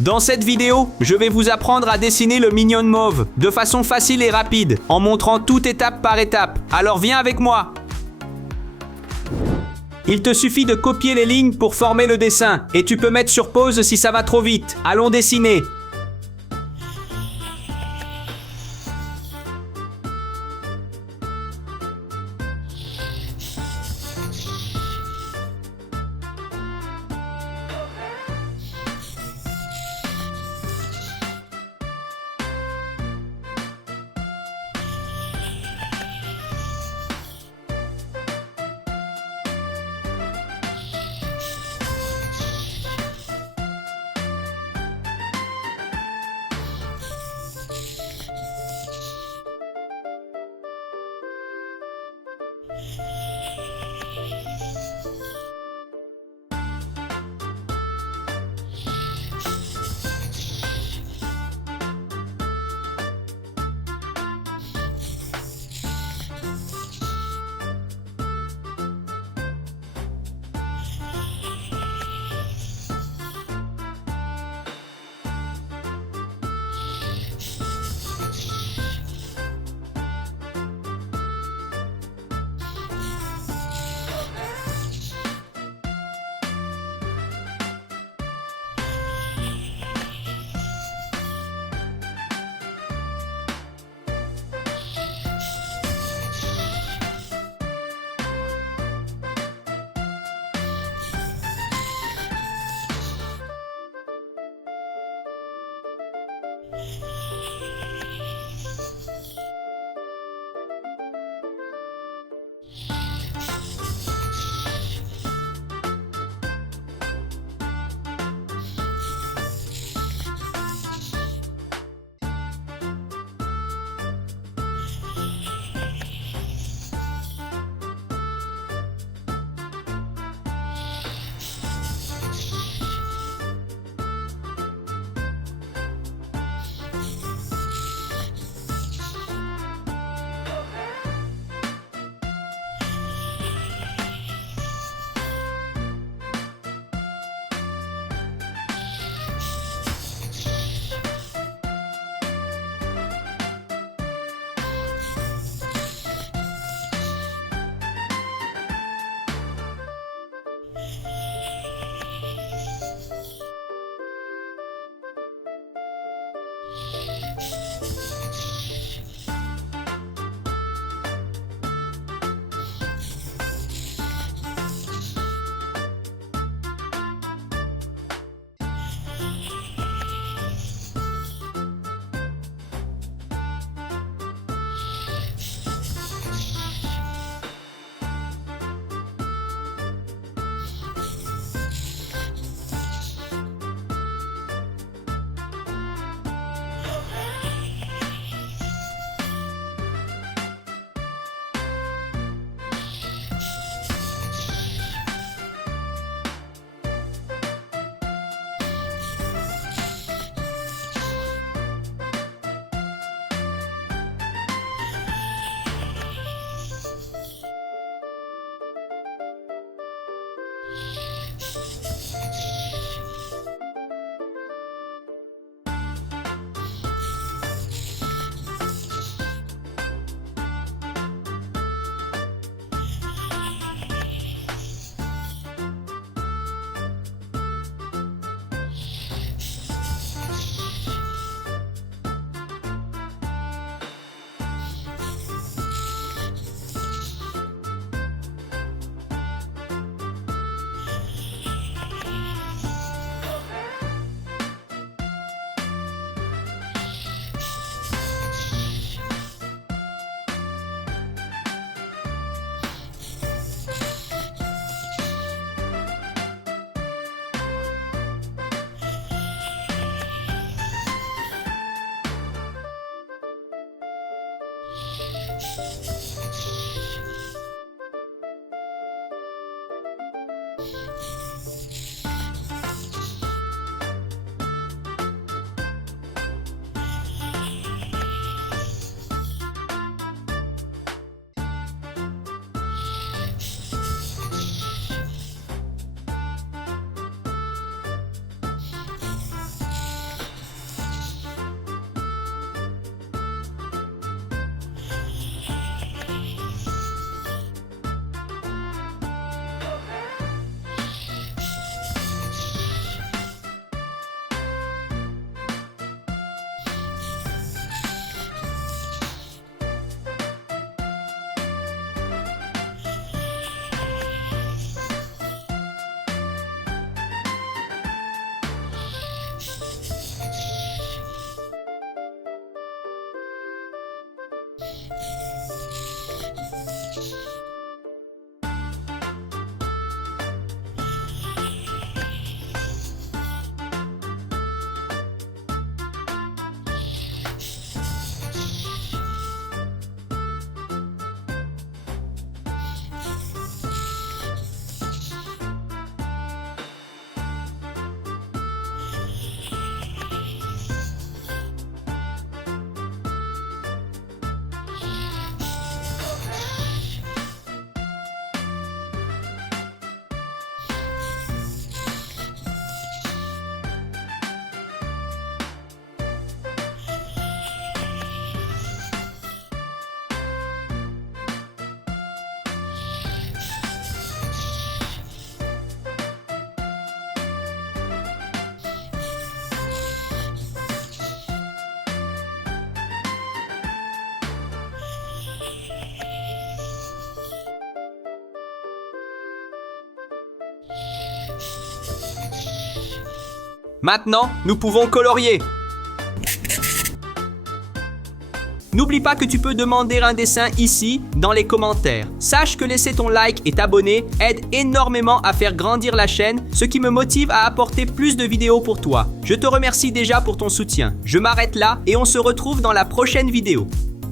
Dans cette vidéo, je vais vous apprendre à dessiner le mignon de Mauve de façon facile et rapide, en montrant tout étape par étape. Alors viens avec moi! Il te suffit de copier les lignes pour former le dessin, et tu peux mettre sur pause si ça va trop vite. Allons dessiner! Maintenant, nous pouvons colorier. N'oublie pas que tu peux demander un dessin ici, dans les commentaires. Sache que laisser ton like et t'abonner aide énormément à faire grandir la chaîne, ce qui me motive à apporter plus de vidéos pour toi. Je te remercie déjà pour ton soutien. Je m'arrête là et on se retrouve dans la prochaine vidéo.